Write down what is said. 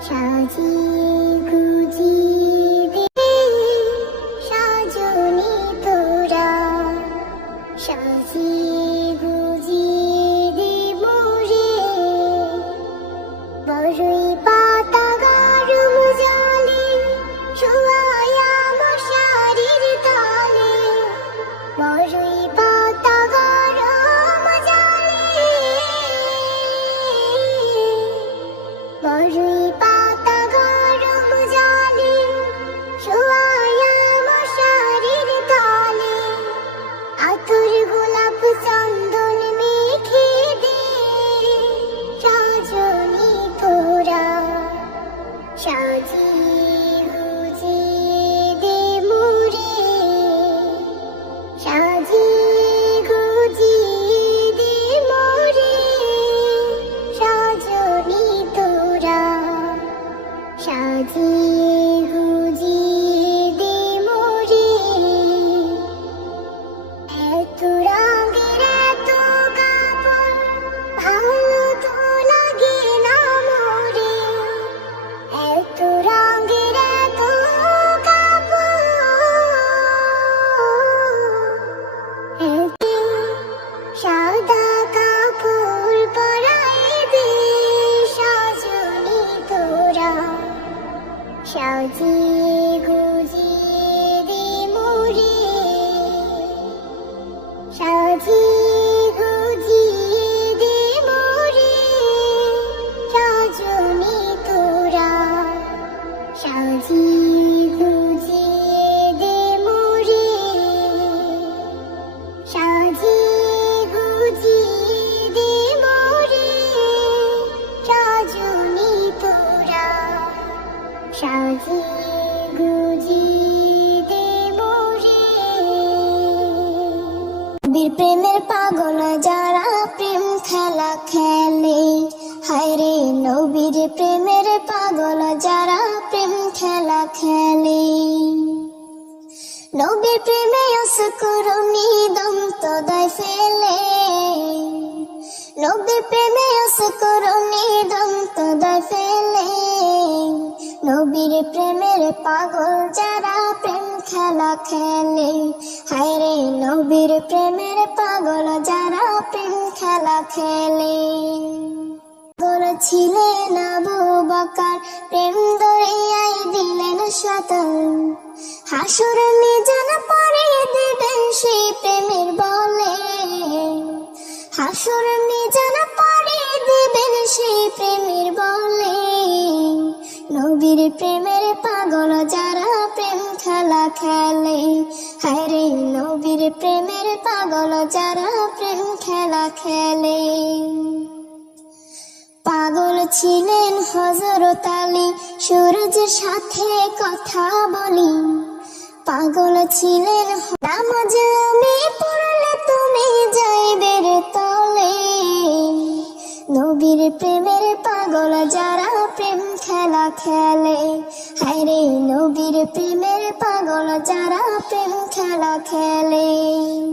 超级酷 সাজি 耳机。খেলা। খেলে হায় রে নবীর প্রেমের পাগল যারা প্রেম খেলা খেলে। নবীর প্রেমে অসকরণী দন্ত দয় ফেলে। নবীর প্রেমে অসকরণী দন্ত দয় ফেলে। নবীর প্রেমের পাগল যারা খেলা খেলে। হায় রে নবীর প্রেমের পাগল, যারা প্রেম খেলা খেলে। পাগল ছিলেন আবু প্রেম দরিয়ায় দিলেন সাঁতার হাসুর মিজান পরে দিবেন সেই প্রেমের বলে। হাসুর মিজান পরে দেবেন সেই প্রেমের বলে। নবীর প্রেমের পাগল যারা প্রেম খেলা খেলে। হায় রে, নবীর প্রেমের পাগল যারা প্রেম খেলা খেলে। পাগল ছিলেন হজরত আলী সূরজের সাথে কথা বলি। পাগল ছিলেন তুমি তলে। নবীর প্রেমের পাগল যারা খেলা। খেলে হায় রে নবীর প্রেমের পাগল যারা প্রেম খেলা খেলে।